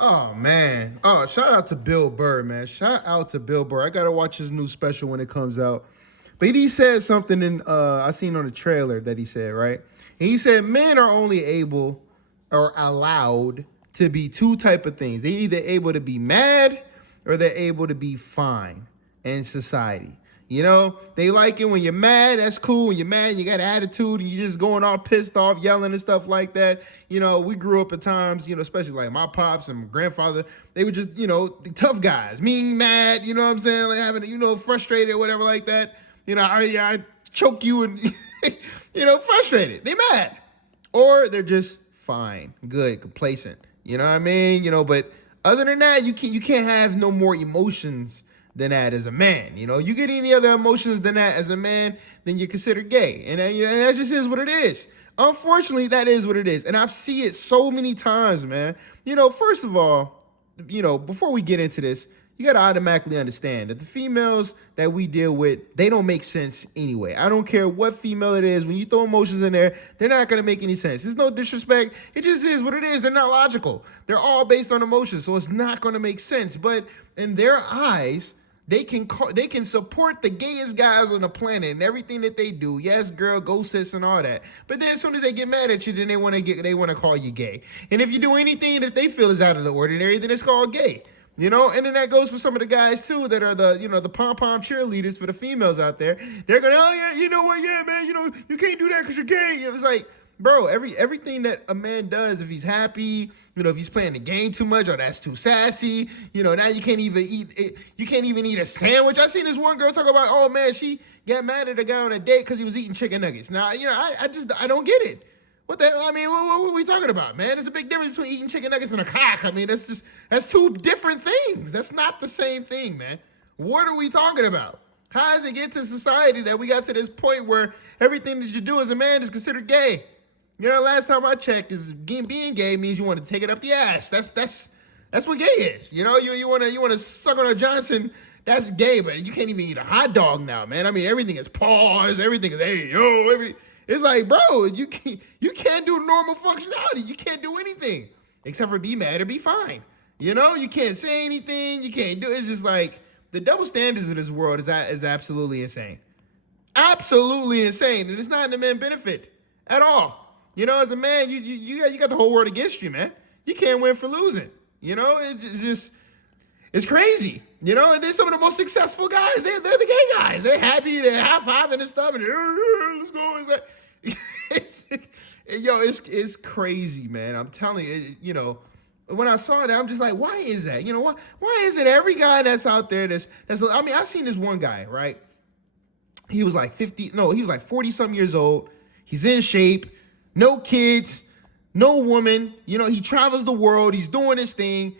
Oh man. Oh, shout out to Bill Burr, man. Shout out to Bill Burr. I gotta watch his new special when it comes out. But he said something in I seen on the trailer that he said, right? He said men are only able or allowed to be two type of things. They're either able to be mad or they're able to be fine in society. You know, they like it when you're mad. That's cool. When you're mad, you got attitude and you're just going all pissed off, yelling and stuff like that. You know, we grew up at times, you know, especially like my pops and my grandfather, they were just, you know, the tough guys, mean, mad, you know what I'm saying? Like having, you know, frustrated or whatever like that. You know, I choke you and, you know, frustrated. They mad. Or they're just fine, good, complacent. You know what I mean? You know, but other than that, you can't have no more emotions than that as a man. You know, you get any other emotions than that as a man, then you're considered gay. And you know, and that just is what it is. Unfortunately, that is what it is. And I've seen it so many times, man. You know, first of all, you know, before we get into this, you got to automatically understand that the females that we deal with, they don't make sense anyway. I don't care what female it is. When you throw emotions in there, they're not going to make any sense. There's no disrespect. It just is what it is. They're not logical. They're all based on emotions, so it's not going to make sense. But in their eyes, they can support the gayest guys on the planet and everything that they do. Yes, girl, go sis and all that. But then as soon as they get mad at you, then they want to call you gay. And if you do anything that they feel is out of the ordinary, then it's called gay. You know, and then that goes for some of the guys too that are the, you know, the pom-pom cheerleaders for the females out there. They're going, oh yeah, you know what, yeah, man, you know, you can't do that because you're gay. And it's like, bro, everything that a man does, if he's happy, you know, if he's playing the game too much, or that's too sassy, you know, now you can't even eat a sandwich. I seen this one girl talk about, oh man, she got mad at a guy on a date because he was eating chicken nuggets. Now, you know, I don't get it. What the hell? I mean, what are we talking about, man? There's a big difference between eating chicken nuggets and a cock. I mean, that's two different things. That's not the same thing, man. What are we talking about? How does it get to society that we got to this point where everything that you do as a man is considered gay? You know, last time I checked, is being gay means you want to take it up the ass. That's what gay is. You know, you want to suck on a Johnson. That's gay, but you can't even eat a hot dog now, man. I mean, everything is pause. Everything is hey yo. It's like, bro, you can't do normal functionality. You can't do anything except for be mad or be fine. You know, you can't say anything. You can't do. It's just like the double standards of this world is absolutely insane, absolutely insane, and it's not in the men's benefit at all. You know, as a man, you got the whole world against you, man. You can't win for losing. You know, it's just it's crazy. You know, and then some of the most successful guys, they're the gay guys. They're happy, they're high-fiving and stuff, and let's go. It's like, it's crazy, man. I'm telling you, you know, when I saw that, I'm just like, why is that? You know, why is it every guy that's out there that's I mean, I've seen this one guy, right? He was like 40 some years old. He's in shape, no kids, no woman. You know, he travels the world. He's doing his thing.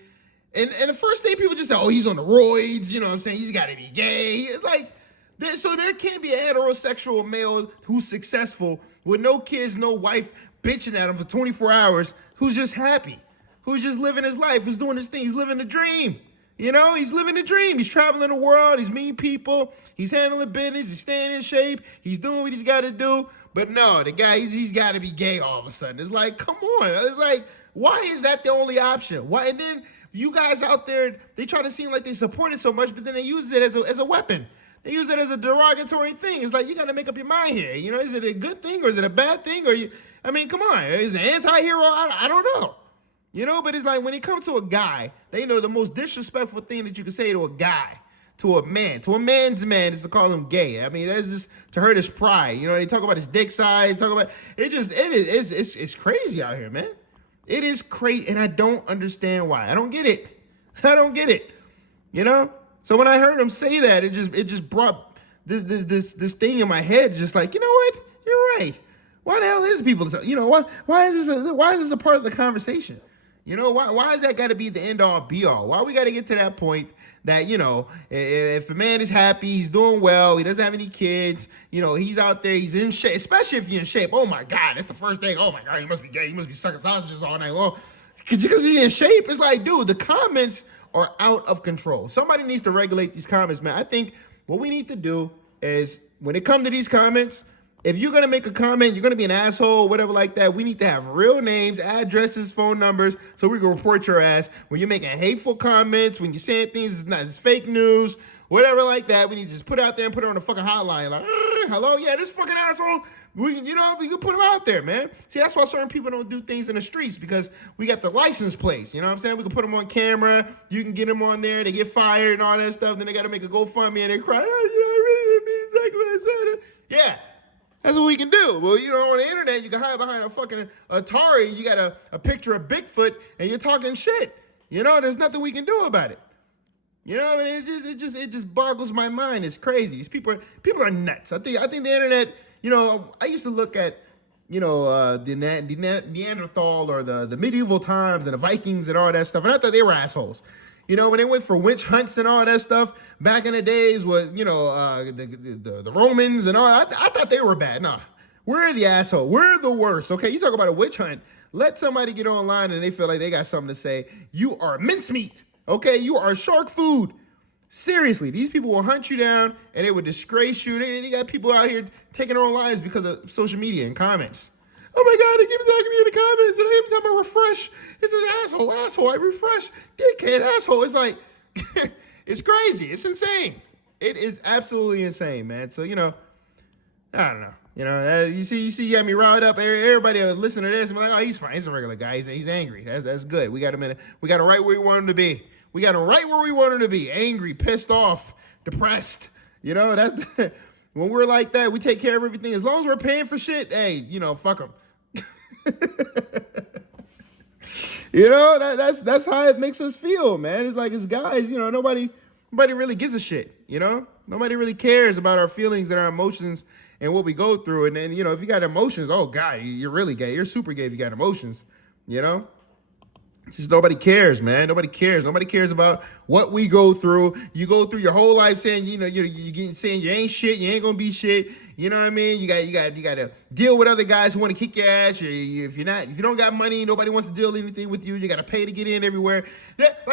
And the first thing people just say, oh, he's on the roids, you know what I'm saying? He's got to be gay. It's like, so there can't be a heterosexual male who's successful with no kids, no wife, bitching at him for 24 hours, who's just happy, who's just living his life, who's doing his thing. He's living the dream. You know, he's living the dream. He's traveling the world. He's meeting people. He's handling business. He's staying in shape. He's doing what he's got to do. But no, the guy, he's got to be gay all of a sudden. It's like, come on. It's like, why is that the only option? Why? And then you guys out there, they try to seem like they support it so much, but then they use it as a weapon. They use it as a derogatory thing. It's like, you got to make up your mind here. You know, is it a good thing or is it a bad thing? I mean, come on. Is it anti-hero? I don't know. You know, but it's like when it comes to a guy, they know the most disrespectful thing that you can say to a guy, to a man's man, is to call him gay. I mean, that's just to hurt his pride. You know, they talk about his dick size, it's crazy out here, man. It is crazy, and I don't understand why. I don't get it. I don't get it. You know? So when I heard him say that, it just brought this thing in my head, just like, you know what? You're right. Why the hell is people, you know, why is this a part of the conversation? You know, why is that got to be the end all be all? Why we got to get to that point that, you know, if a man is happy, he's doing well, he doesn't have any kids, you know, he's out there, he's in shape, especially if you're in shape. Oh my God, that's the first thing. Oh my God, he must be gay. He must be sucking sausages all night long. Because he's in shape. It's like, dude, the comments are out of control. Somebody needs to regulate these comments, man. I think what we need to do is when it comes to these comments, If you're gonna make a comment, you're gonna be an asshole, whatever like that. We need to have real names, addresses, phone numbers, so we can report your ass. When you're making hateful comments, when you're saying things it's fake news, whatever like that, we need to just put it out there and put it on the fucking hotline. Like, hello, yeah, this fucking asshole. We can put them out there, man. See, that's why certain people don't do things in the streets, because we got the license plates. You know what I'm saying? We can put them on camera. You can get them on there. They get fired and all that stuff. Then they got to make a GoFundMe and they cry. Oh, I really didn't mean exactly what I said. Yeah. That's what we can do. Well, on the internet, you can hide behind a fucking Atari. You got a picture of Bigfoot, and you're talking shit. There's nothing we can do about it. It just boggles my mind. It's crazy. These people are nuts. I think the internet. I used to look at, the Neanderthal or the medieval times and the Vikings and all that stuff, and I thought they were assholes. When they went for witch hunts and all that stuff back in the days with, the Romans and all, I thought they were bad. Nah, we're the asshole. We're the worst. Okay, you talk about a witch hunt. Let somebody get online and they feel like they got something to say. You are mincemeat. Okay, you are shark food. Seriously, these people will hunt you down and they will disgrace you. They got people out here taking their own lives because of social media and comments. Oh my God, they keep attacking me in the comments, and every time I refresh, it says asshole. I refresh, dickhead, asshole. It's like, it's crazy. It's insane. It is absolutely insane, man. So, I don't know. You see, you got me riled up. Everybody listen to this and be like, oh, he's fine. He's a regular guy. He's angry. That's good. We got him right where we want him to be. We got him right where we want him to be. Angry, pissed off, depressed. That's when we're like that, we take care of everything. As long as we're paying for shit, hey, fuck them. That's how it makes us feel, man. It's like, as guys, nobody really gives a shit. Nobody really cares about our feelings and our emotions and what we go through. And then, if you got emotions, oh God, you're really gay. You're super gay if you got emotions. Just nobody cares, man. Nobody cares. Nobody cares about what we go through. You go through your whole life saying, you're saying you ain't shit, you ain't gonna be shit. You know what I mean? You got to deal with other guys who want to kick your ass. If you don't got money, nobody wants to deal anything with you. You got to pay to get in everywhere.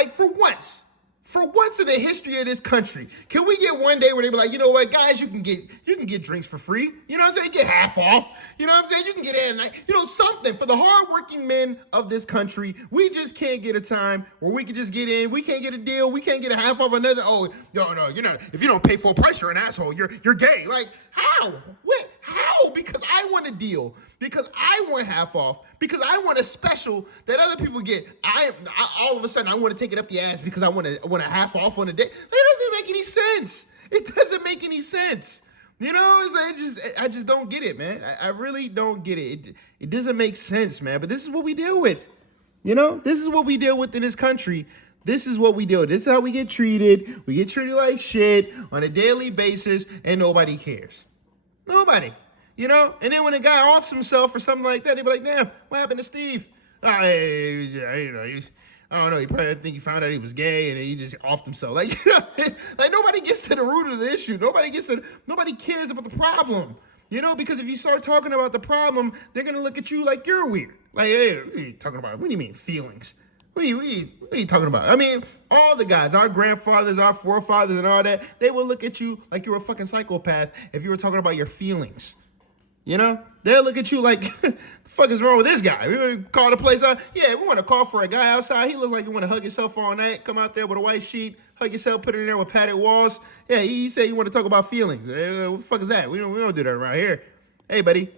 For once in the history of this country, can we get one day where they be like, you know what, guys, you can get drinks for free. You know what I'm saying? Get half off. You know what I'm saying? You can get in, something for the hardworking men of this country. We just can't get a time where we can just get in. We can't get a deal. We can't get a half off another. Oh, no, you're not. If you don't pay full price, you're an asshole. You're gay. Like, how? What? How? Because I want a deal. Because I want half off. Because I want a special that other people get. I all of a sudden I want to take it up the ass because I want a half off on a day. That doesn't make any sense. It doesn't make any sense. I just don't get it, man. I really don't get it. It doesn't make sense, man. But this is what we deal with. This is what we deal with in this country. This is what we do. This is how we get treated. We get treated like shit on a daily basis, and nobody cares. Nobody. And then when a guy offs himself or something like that, they be like, damn, what happened to Steve? I don't know, he probably think he found out he was gay and he just offed himself. Like, like nobody gets to the root of the issue. Nobody cares about the problem. Because if you start talking about the problem, they're going to look at you like you're weird. Like, hey, what are you talking about? What do you mean feelings? What are you talking about? I mean, all the guys, our grandfathers, our forefathers and all that, they will look at you like you're a fucking psychopath if you were talking about your feelings. They'll look at you like, the fuck is wrong with this guy? We want to call the place out. Yeah, we want to call for a guy outside. He looks like he want to hug himself all night. Come out there with a white sheet, hug yourself, put it in there with padded walls. Yeah, he said you want to talk about feelings. What the fuck is that? We don't do that around here. Hey, buddy,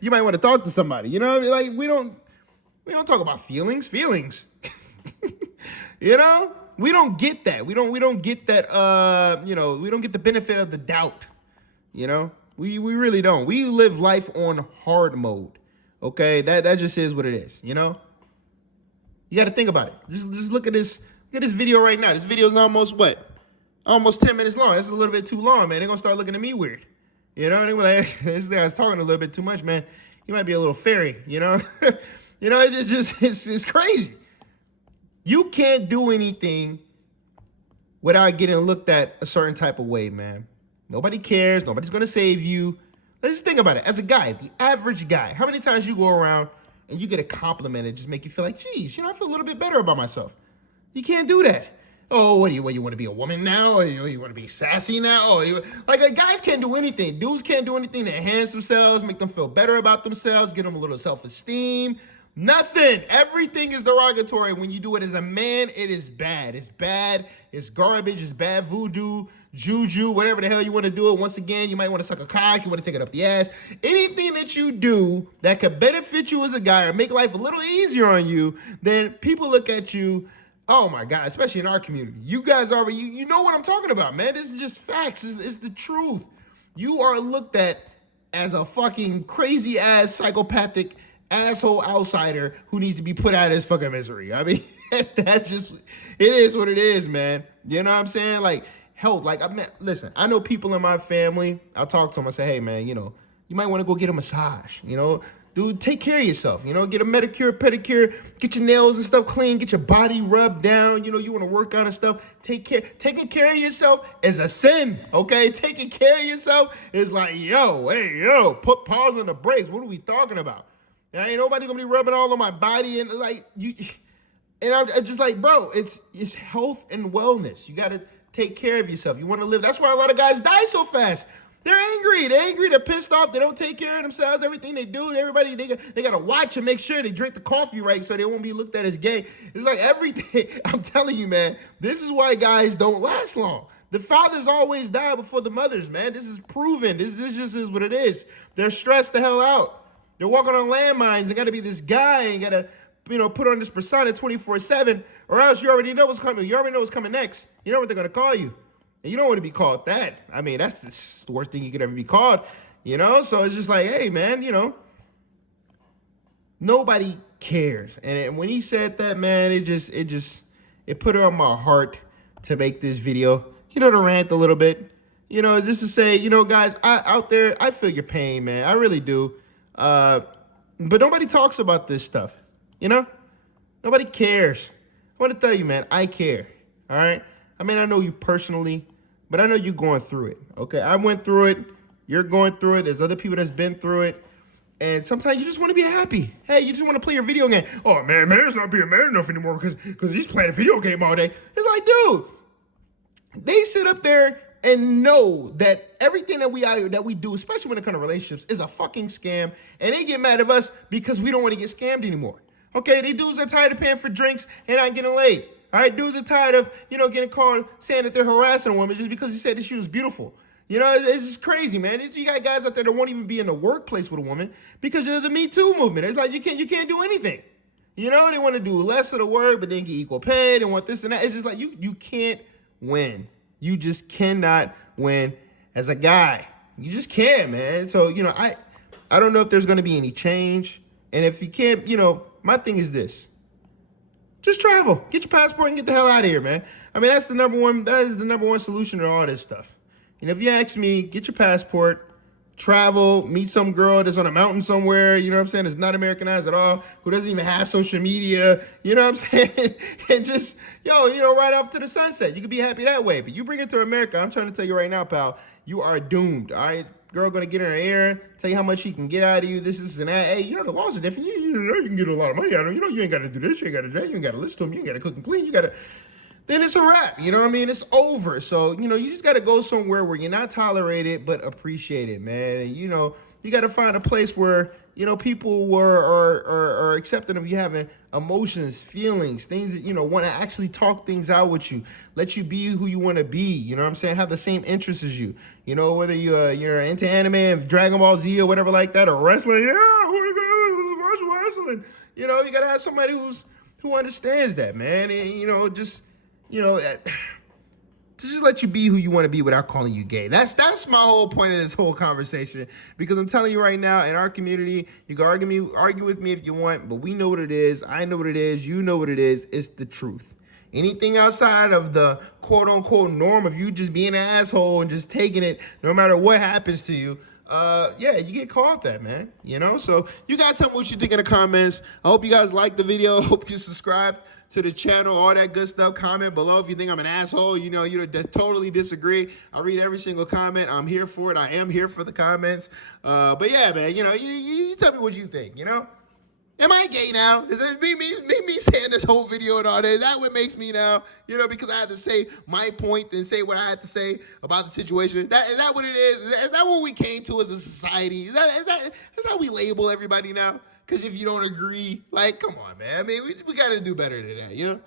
you might want to talk to somebody. Like we don't talk about feelings. Feelings. We don't get that. We don't get that. We don't get the benefit of the doubt. We really don't. We live life on hard mode. Okay, that just is what it is. You got to think about it. Just look at this. Look at this video right now. This video is almost 10 minutes long. That's a little bit too long, man. They're gonna start looking at me weird. They're like, this guy's talking a little bit too much, man. He might be a little fairy. It's crazy. You can't do anything without getting looked at a certain type of way, man. Nobody cares. Nobody's going to save you. Let's just think about it. As a guy, the average guy, how many times you go around and you get a compliment and just make you feel like, geez, I feel a little bit better about myself. You can't do that. Oh, what do you want to be a woman now? Or you want to be sassy now? Guys can't do anything. Dudes can't do anything to enhance themselves, make them feel better about themselves, get them a little self-esteem. Nothing. Everything is derogatory. When you do it as a man, it is bad. It's bad. It's garbage. It's bad voodoo, juju, whatever the hell you want to do it. Once again, you might want to suck a cock. You want to take it up the ass. Anything that you do that could benefit you as a guy or make life a little easier on you, then people look at you. Oh my God, especially in our community. You guys already, you know what I'm talking about, man. This is just facts. It's the truth. You are looked at as a fucking crazy ass psychopathic asshole outsider who needs to be put out of his fucking misery. I mean, that's just, it is what it is, man. You know what I'm saying? Like, health, listen, I know people in my family, I'll talk to them, I say, hey man, you might want to go get a massage, dude, take care of yourself, get a manicure, pedicure, get your nails and stuff clean, get your body rubbed down, you want to work out and stuff, taking care of yourself is a sin, okay? Taking care of yourself is like, put pause on the brakes, what are we talking about? There ain't nobody gonna be rubbing all on my body and and I'm just like, bro, it's health and wellness. You gotta take care of yourself. You want to live. That's why a lot of guys die so fast. They're angry. They're pissed off. They don't take care of themselves. Everything they do, everybody, they gotta watch and make sure they drink the coffee right so they won't be looked at as gay. It's like everything. I'm telling you, man, this is why guys don't last long. The fathers always die before the mothers, man. This is proven. This just is what it is. They're stressed the hell out. They're walking on landmines. They got to be this guy and got to, put on this persona 24/7, or else you already know what's coming. You already know what's coming next. You know what they're going to call you. And you don't want to be called that. I mean, that's the worst thing you could ever be called, So it's just like, hey, man, nobody cares. And when he said that, man, it put it on my heart to make this video, to rant a little bit, just to say, guys, out there, I feel your pain, man. I really do. But nobody talks about this stuff, Nobody cares. I want to tell you, man, I care, all right? I mean, I know you personally, but I know you're going through it, okay? I went through it. You're going through it. There's other people that's been through it. And sometimes you just want to be happy. Hey, you just want to play your video game. Oh, man, man's not being man enough anymore because he's playing a video game all day. It's like, dude, they sit up there and know that everything that we do, especially when it comes to relationships, is a fucking scam. And they get mad at us because we don't want to get scammed anymore. Okay, they dudes are tired of paying for drinks and not getting laid. All right, dudes are tired of, getting called saying that they're harassing a woman just because he said that she was beautiful. It's just crazy, man. You got guys out there that won't even be in the workplace with a woman because of the Me Too movement. It's like you can't do anything. They want to do less of the work, but then get equal pay. They want this and that. It's just like you can't win. You just cannot win as a guy. You just can't, man. So, I don't know if there's going to be any change. And if you can't, my thing is this. Just travel. Get your passport and get the hell out of here, man. I mean, that is the number one solution to all this stuff. If you ask me, get your passport, travel, meet some girl that's on a mountain somewhere, that's not Americanized at all, who doesn't even have social media, and just, right off to the sunset. You could be happy that way. But you bring it to America, I'm trying to tell you right now, pal, you are doomed, all right? Girl gonna get in her ear, tell you how much she can get out of you, this and that. Hey, the laws are different. You can get a lot of money out of them. You ain't got to do this, you ain't got to do that, you ain't got to listen to them, you ain't got to cook and clean, then it's a wrap, what I mean? It's over. So, you just got to go somewhere where you're not tolerated, but appreciated, man. And, you got to find a place where, people are accepting of you having emotions, feelings, things that, want to actually talk things out with you, let you be who you want to be, have the same interests as you, whether you're into anime and Dragon Ball Z or whatever like that, or wrestling, watch wrestling, you got to have somebody who understands that, man, and, to just let you be who you want to be without calling you gay. That's my whole point of this whole conversation. Because I'm telling you right now, in our community, you can argue with me if you want, but we know what it is. I know what it is. You know what it is. It's the truth. Anything outside of the quote unquote norm of you just being an asshole and just taking it no matter what happens to you, you get caught that, man. So you guys tell me what you think in the comments. I hope you guys liked the video. Hope you subscribed to the channel, all that good stuff. Comment below if you think I'm an asshole. You totally disagree. I read every single comment. I'm here for it. I am here for the comments. But yeah, man, you tell me what you think, Am I gay now? Is it me saying this whole video and all that? Is that what makes me now? You know, because I had to say my point and say what I had to say about the situation. Is that what it is? Is that what we came to as a society? Is that how we label everybody now? Because if you don't agree, like, come on, man. I mean, we got to do better than that, you know?